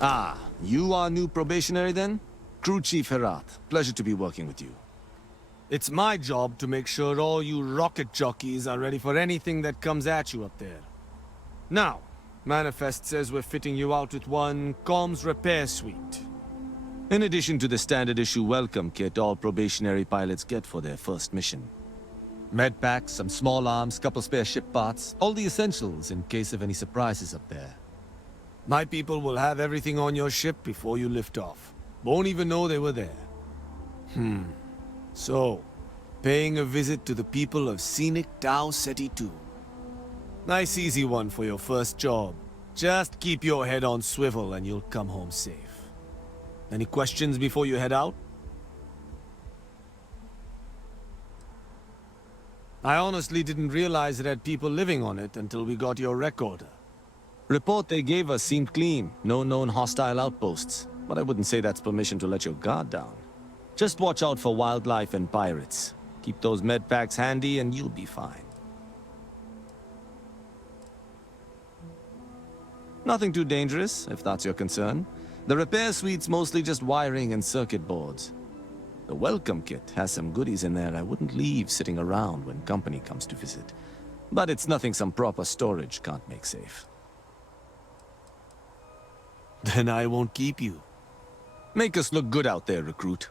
Ah, you are new probationary then? Crew Chief Herat, pleasure to be working with you. It's my job to make sure all you rocket jockeys are ready for anything that comes at you up there. Now, Manifest says we're fitting you out with one comms repair suite. In addition to the standard issue welcome kit all probationary pilots get for their first mission. Med packs, some small arms, couple spare ship parts, all the essentials in case of any surprises up there. My people will have everything on your ship before you lift off. Won't even know they were there. So, paying a visit to the people of scenic Tau Ceti II. Nice easy one for your first job. Just keep your head on swivel and you'll come home safe. Any questions before you head out? I honestly didn't realize it had people living on it until we got your recorder. Report they gave us seemed clean, no known hostile outposts. But I wouldn't say that's permission to let your guard down. Just watch out for wildlife and pirates. Keep those med packs handy and you'll be fine. Nothing too dangerous, if that's your concern. The repair suite's mostly just wiring and circuit boards. The welcome kit has some goodies in there I wouldn't leave sitting around when company comes to visit. But it's nothing some proper storage can't make safe. Then I won't keep you. Make us look good out there, recruit.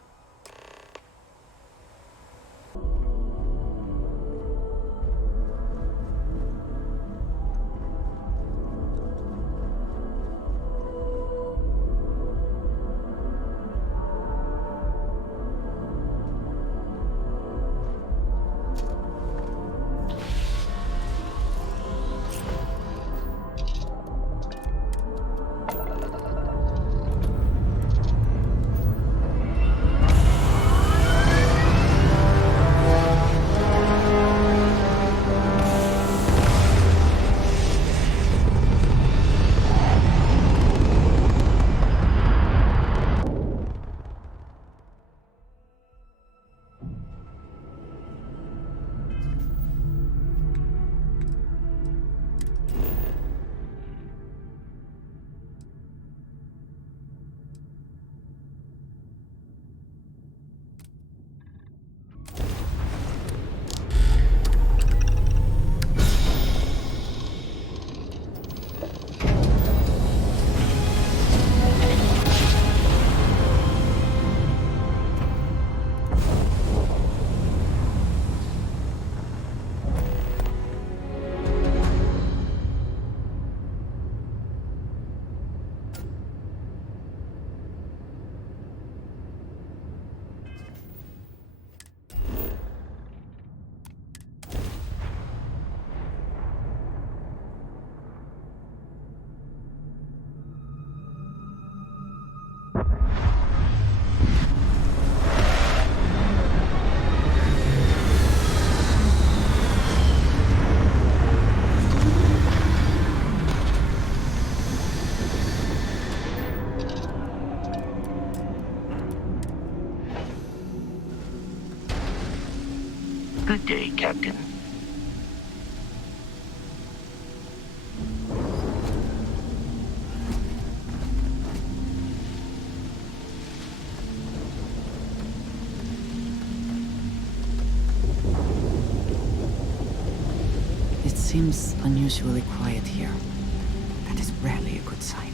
Good day, Captain. It seems unusually quiet here. That is rarely a good sign.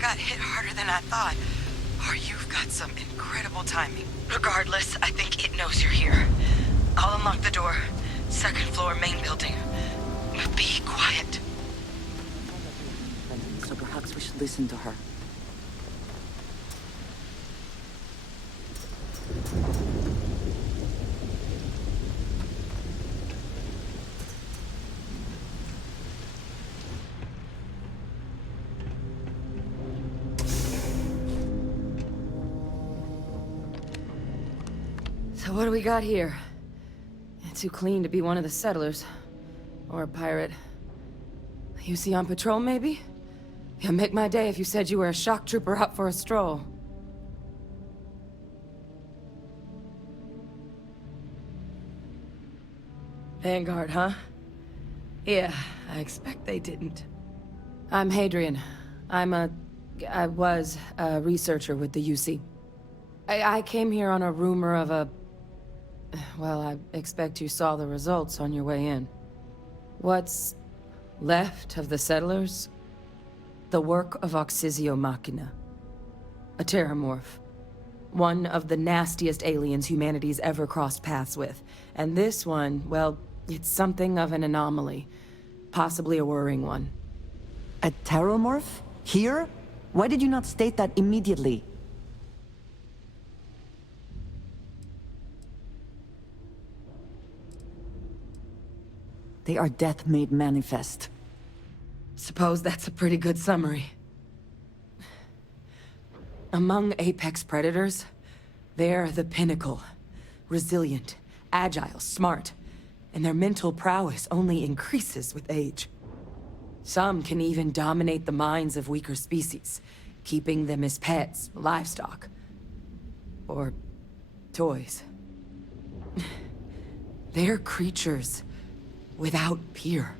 Got hit harder than I thought, or you've got some incredible timing. Regardless, I think it knows you're here. I'll unlock the door. Second floor, main building. Be quiet. So perhaps we should listen to her. So what do we got here? Too clean to be one of the settlers. Or a pirate. You see on patrol, maybe? Yeah, make my day if you said you were a shock trooper out for a stroll. Vanguard, huh? Yeah, I expect they didn't. I'm Hadrian. I was a researcher with the UC. I came here on a rumor of a... Well, I expect you saw the results on your way in. What's left of the settlers? The work of Oxysio Machina. A terramorph. One of the nastiest aliens humanity's ever crossed paths with. And this one, well, it's something of an anomaly. Possibly a worrying one. A terramorph? Here? Why did you not state that immediately? They are death made manifest. Suppose that's a pretty good summary. Among apex predators, they're the pinnacle. Resilient, agile, smart, and their mental prowess only increases with age. Some can even dominate the minds of weaker species, keeping them as pets, livestock, or toys. They're creatures without peer.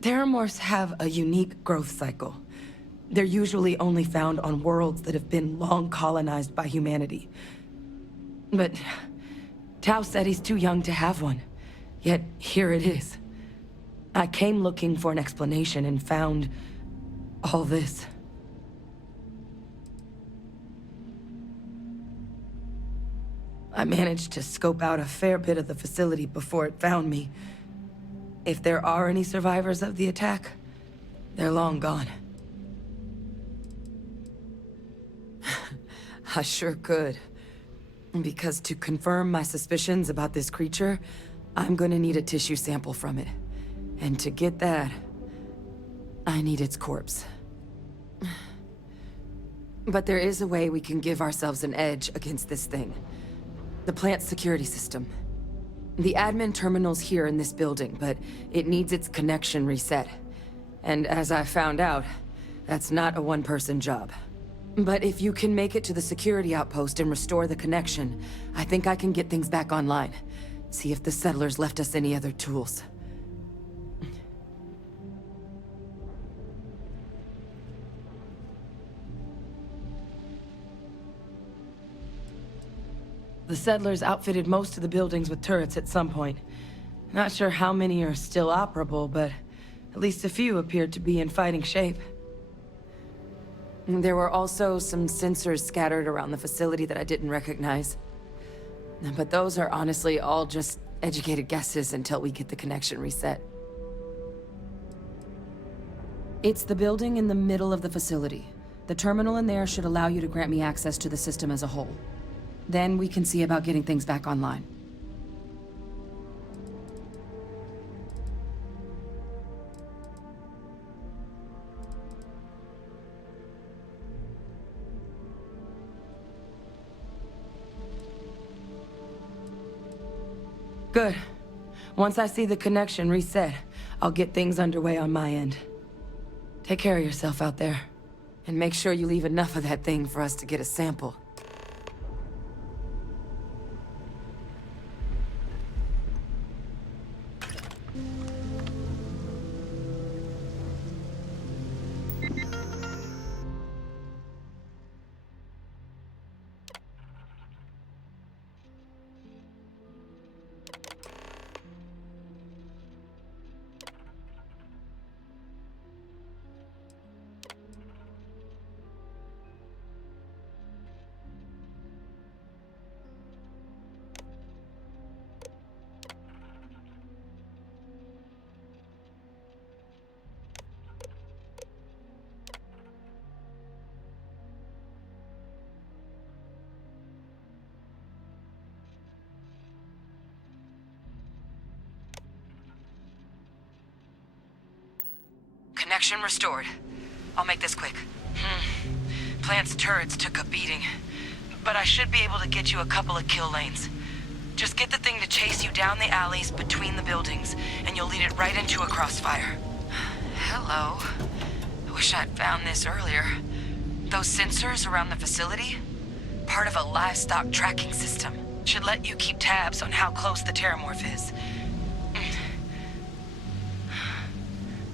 Terramorphs have a unique growth cycle. They're usually only found on worlds that have been long colonized by humanity. But Tao said he's too young to have one. Yet here it is. I came looking for an explanation and found all this. I managed to scope out a fair bit of the facility before it found me. If there are any survivors of the attack, they're long gone. I sure could. Because to confirm my suspicions about this creature, I'm gonna need a tissue sample from it. And to get that, I need its corpse. But there is a way we can give ourselves an edge against this thing. The plant security system. The admin terminal's here in this building, but it needs its connection reset. And as I found out, that's not a one-person job. But if you can make it to the security outpost and restore the connection, I think I can get things back online. See if the settlers left us any other tools. The settlers outfitted most of the buildings with turrets at some point. Not sure how many are still operable, but at least a few appeared to be in fighting shape. There were also some sensors scattered around the facility that I didn't recognize. But those are honestly all just educated guesses until we get the connection reset. It's the building in the middle of the facility. The terminal in there should allow you to grant me access to the system as a whole. Then we can see about getting things back online. Good. Once I see the connection reset, I'll get things underway on my end. Take care of yourself out there. And make sure you leave enough of that thing for us to get a sample. Connection restored. I'll make this quick. plant's turrets took a beating, but I should be able to get you a couple of kill lanes. Just get the thing to chase you down the alleys between the buildings, and you'll lead it right into a crossfire. Hello. I wish I'd found this earlier. Those sensors around the facility? Part of a livestock tracking system. Should let you keep tabs on how close the terramorph is.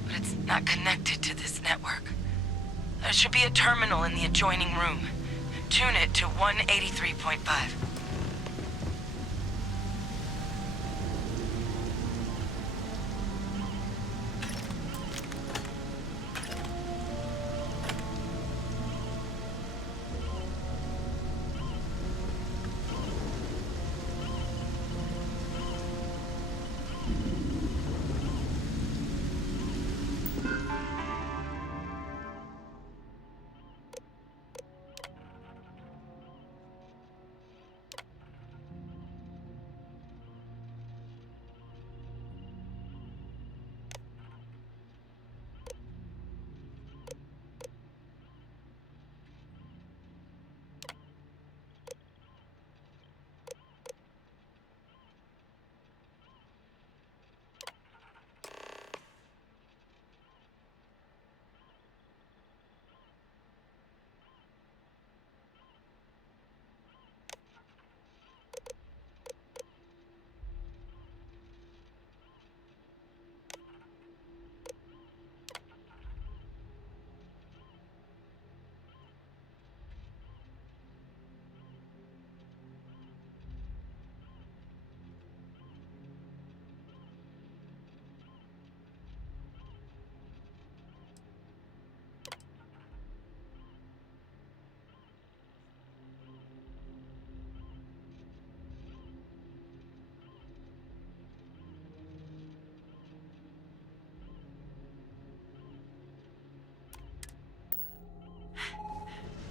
But it's not connected to this network. There should be a terminal in the adjoining room. Tune it to 183.5.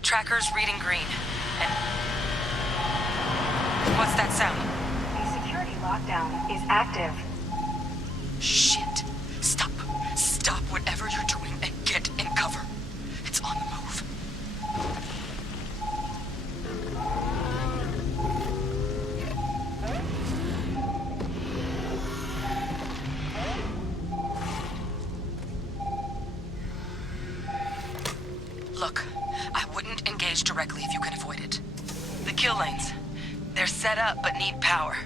Tracker's reading green. And... what's that sound? The security lockdown is active. Shit. Stop. Stop whatever you're doing and get in cover. It's on the move. Look, I wouldn't engage directly if you can avoid it. The kill lanes. They're set up but need power.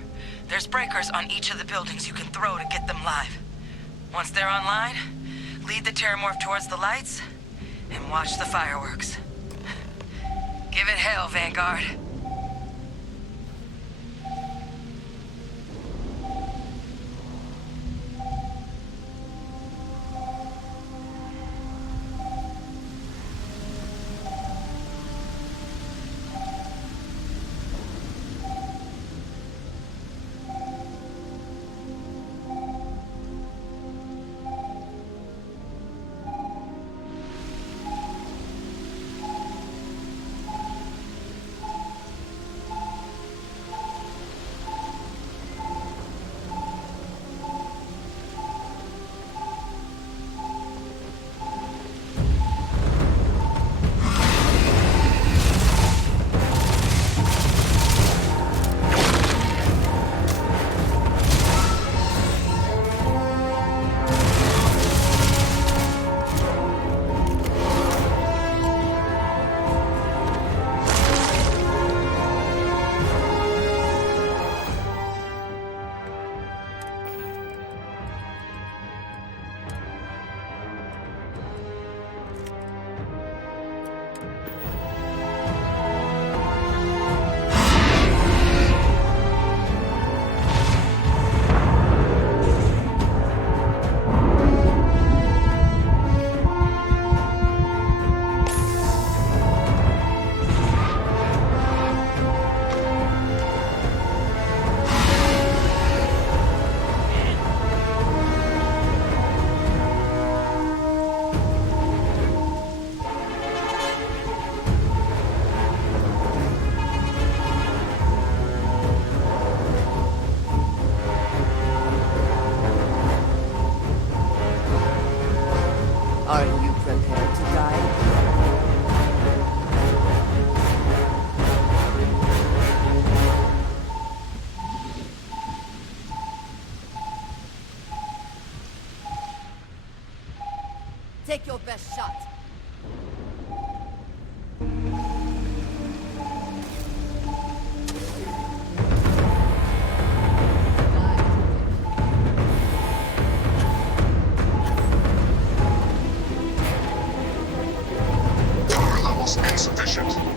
There's breakers on each of the buildings you can throw to get them live. Once they're online, lead the terramorph towards the lights and watch the fireworks. Give it hell, Vanguard.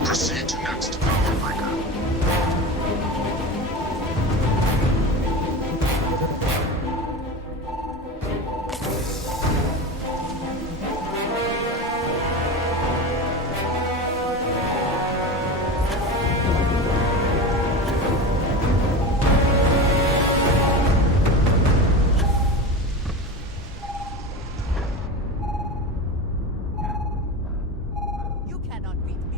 Proceed to next power breaker. You cannot beat me.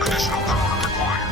Additional power required.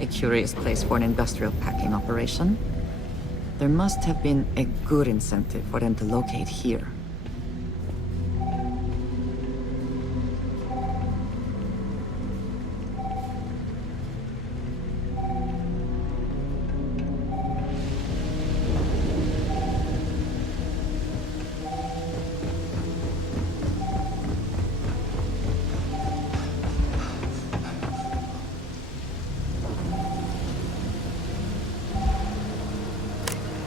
A curious place for an industrial packing operation. There must have been a good incentive for them to locate here.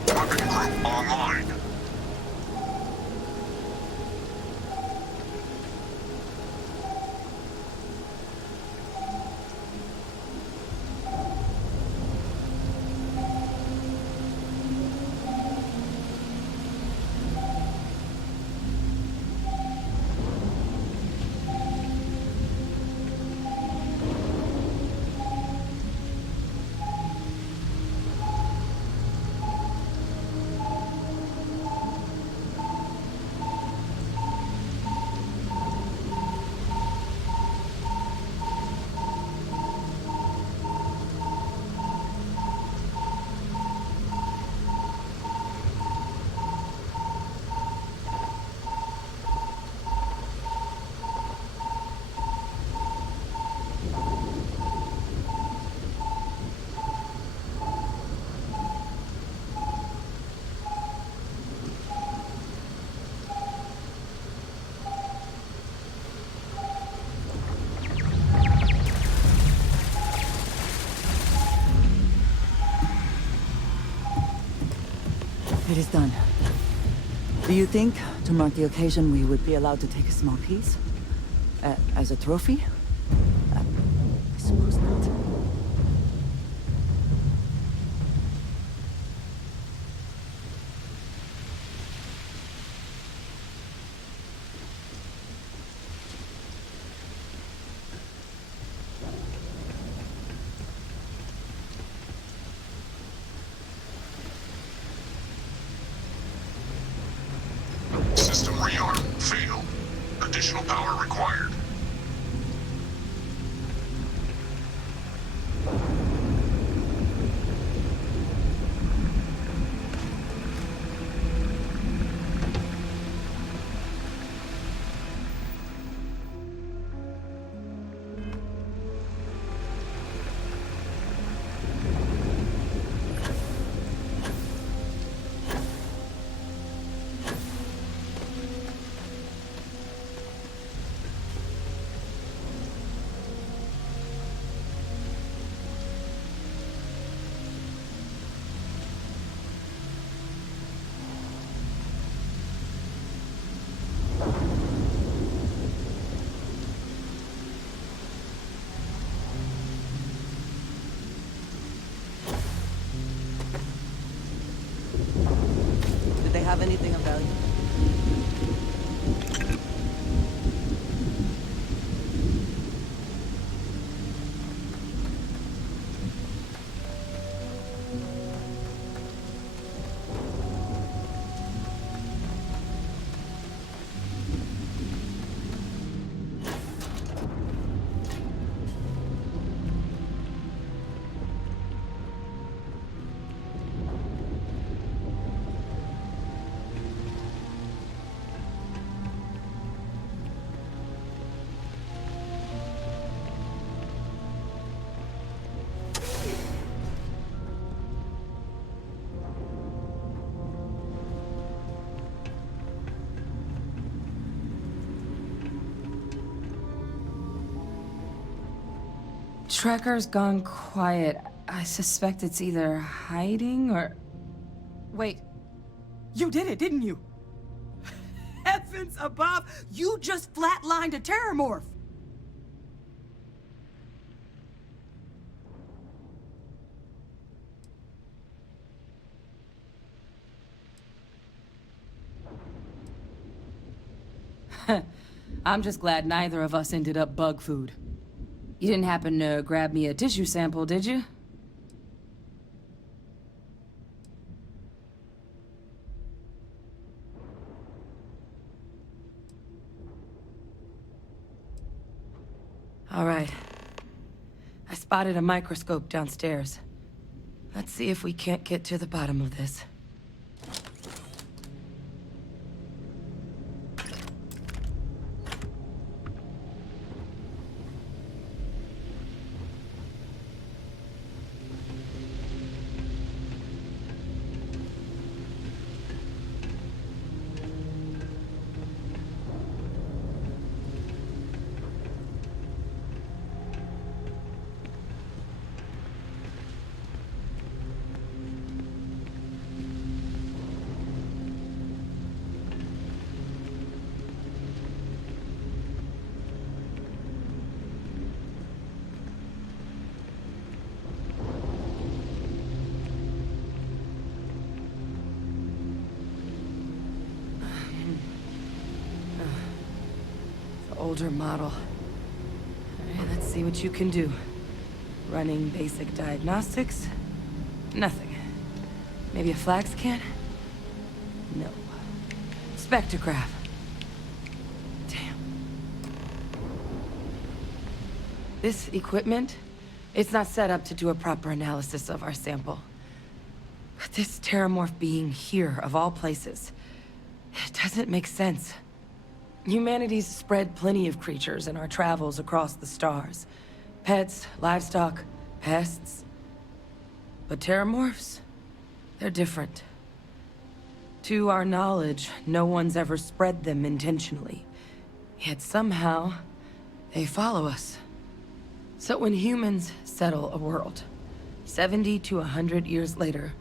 Weapon group online. It is done. Do you think, to mark the occasion, we would be allowed to take a small piece? As a trophy? I suppose not. System rearm failed. Additional power required. have anything of value? Trekker's gone quiet. I suspect it's either hiding or... Wait. You did it, didn't you? Heavens above! You just flatlined a terramorph! I'm just glad neither of us ended up bug food. You didn't happen to grab me a tissue sample, did you? All right. I spotted a microscope downstairs. Let's see if we can't get to the bottom of this. Older model. Alright, let's see what you can do. Running basic diagnostics? Nothing. Maybe a flag scan? No. Spectrograph. Damn. This equipment, it's not set up to do a proper analysis of our sample. But this terramorph being here, of all places, it doesn't make sense. Humanity's spread plenty of creatures in our travels across the stars. Pets, livestock, pests. But terramorphs? They're different. To our knowledge, no one's ever spread them intentionally. Yet somehow, they follow us. So when humans settle a world, 70 to 100 years later,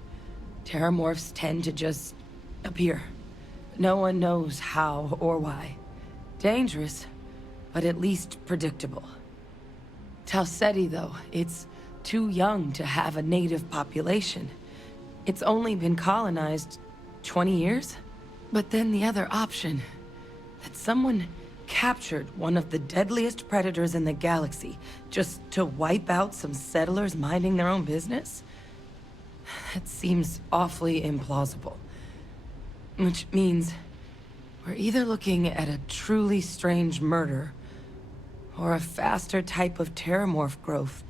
terramorphs tend to just appear. No one knows how or why. Dangerous, but at least predictable. Talseti, though, it's too young to have a native population. It's only been colonized 20 years? But then the other option, that someone captured one of the deadliest predators in the galaxy just to wipe out some settlers minding their own business? That seems awfully implausible. Which means we're either looking at a truly strange murder, or a faster type of terramorph growth,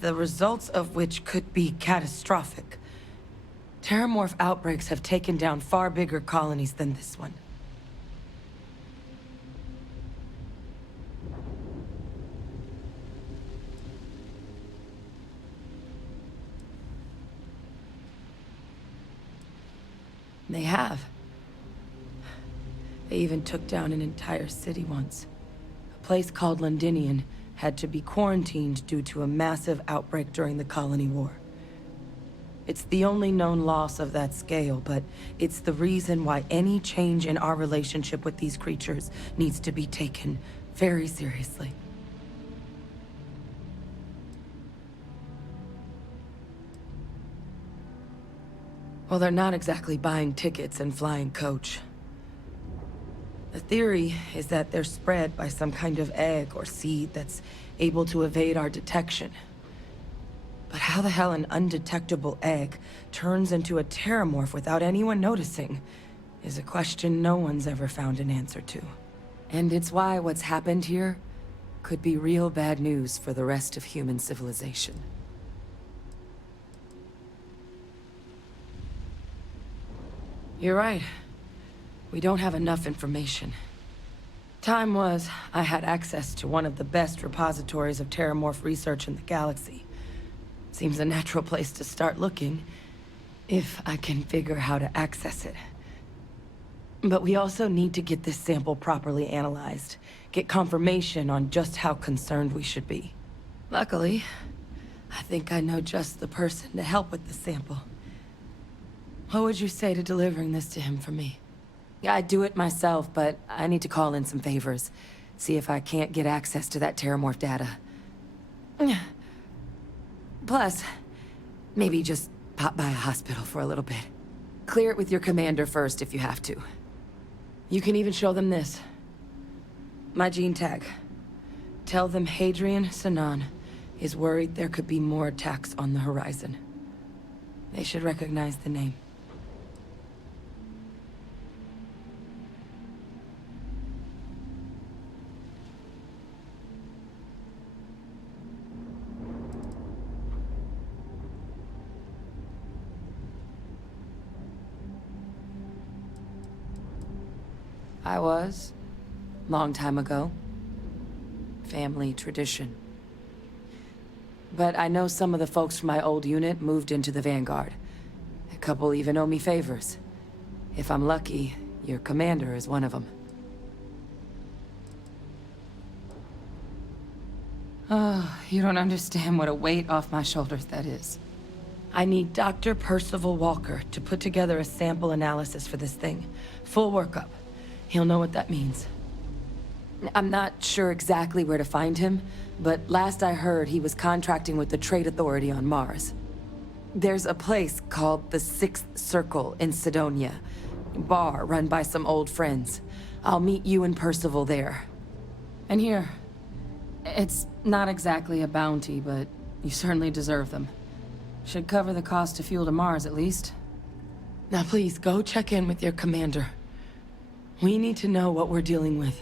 the results of which could be catastrophic. Terramorph outbreaks have taken down far bigger colonies than this one. They have. They even took down an entire city once. A place called Londinian had to be quarantined due to a massive outbreak during the Colony War. It's the only known loss of that scale, but it's the reason why any change in our relationship with these creatures needs to be taken very seriously. Well, they're not exactly buying tickets and flying coach. The theory is that they're spread by some kind of egg or seed that's able to evade our detection. But how the hell an undetectable egg turns into a terramorph without anyone noticing is a question no one's ever found an answer to. And it's why what's happened here could be real bad news for the rest of human civilization. You're right. We don't have enough information. Time was, I had access to one of the best repositories of terramorph research in the galaxy. Seems a natural place to start looking, if I can figure how to access it. But we also need to get this sample properly analyzed, get confirmation on just how concerned we should be. Luckily, I think I know just the person to help with the sample. What would you say to delivering this to him for me? I'd do it myself, but I need to call in some favors. See if I can't get access to that terramorph data. Plus, maybe just pop by a hospital for a little bit. Clear it with your commander first if you have to. You can even show them this. My gene tag. Tell them Hadrian Sanan is worried there could be more attacks on the horizon. They should recognize the name. I was. Long time ago. Family tradition. But I know some of the folks from my old unit moved into the Vanguard. A couple even owe me favors. If I'm lucky, your commander is one of them. Oh, you don't understand what a weight off my shoulders that is. I need Dr. Percival Walker to put together a sample analysis for this thing. Full workup. He'll know what that means. I'm not sure exactly where to find him, but last I heard he was contracting with the Trade Authority on Mars. There's a place called the Sixth Circle in Sidonia. Bar run by some old friends. I'll meet you and Percival there. And here, it's not exactly a bounty, but you certainly deserve them. Should cover the cost to fuel to Mars, at least. Now please, go check in with your commander. We need to know what we're dealing with.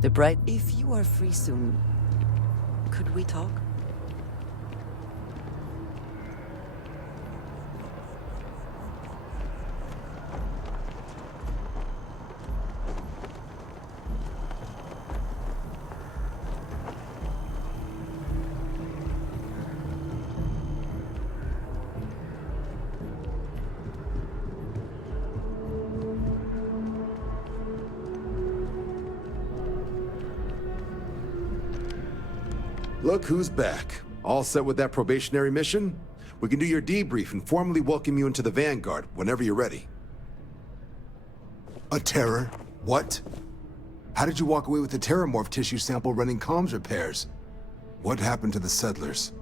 The bright... If you are free soon, could we talk? Look who's back. All set with that probationary mission? We can do your debrief and formally welcome you into the Vanguard whenever you're ready. A terror? What? How did you walk away with the terramorph tissue sample running comms repairs? What happened to the settlers?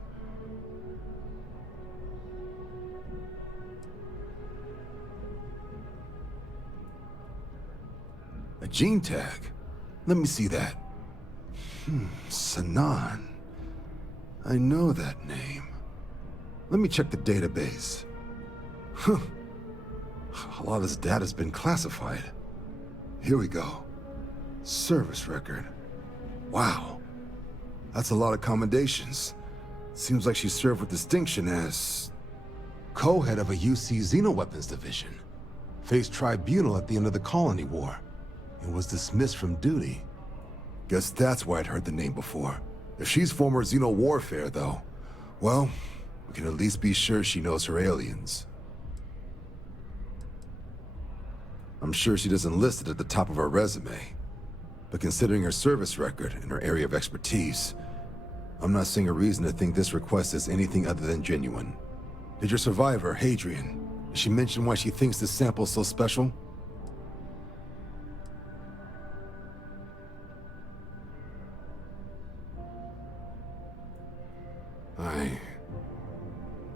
A gene tag? Let me see that. Sanan. I know that name. Let me check the database. Huh. A lot of this data's been classified. Here we go. Service record. Wow. That's a lot of commendations. Seems like she served with distinction as co-head of a UC Xenoweapons division. Faced tribunal at the end of the Colony War and was dismissed from duty. Guess that's why I'd heard the name before. If she's former Xeno warfare, though, well, we can at least be sure she knows her aliens. I'm sure she doesn't list it at the top of her resume, but considering her service record and her area of expertise, I'm not seeing a reason to think this request is anything other than genuine. Did your survivor, Hadrian, did she mention why she thinks this sample's so special?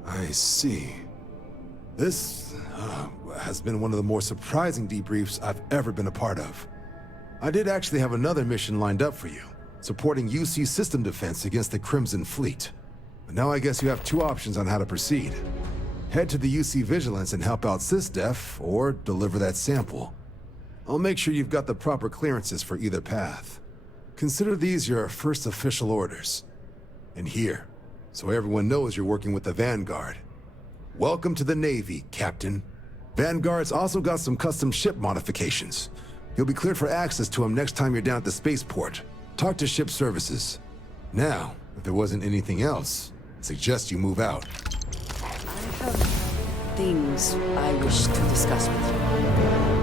I see. This has been one of the more surprising debriefs I've ever been a part of. I did actually have another mission lined up for you, supporting UC system defense against the Crimson Fleet. But now I guess you have two options on how to proceed. Head to the UC Vigilance and help out SysDef, or deliver that sample. I'll make sure you've got the proper clearances for either path. Consider these your first official orders. And here, so everyone knows you're working with the Vanguard. Welcome to the Navy, Captain. Vanguard's also got some custom ship modifications. You'll be cleared for access to them next time you're down at the spaceport. Talk to ship services. Now, if there wasn't anything else, I suggest you move out. I have things I wish to discuss with you.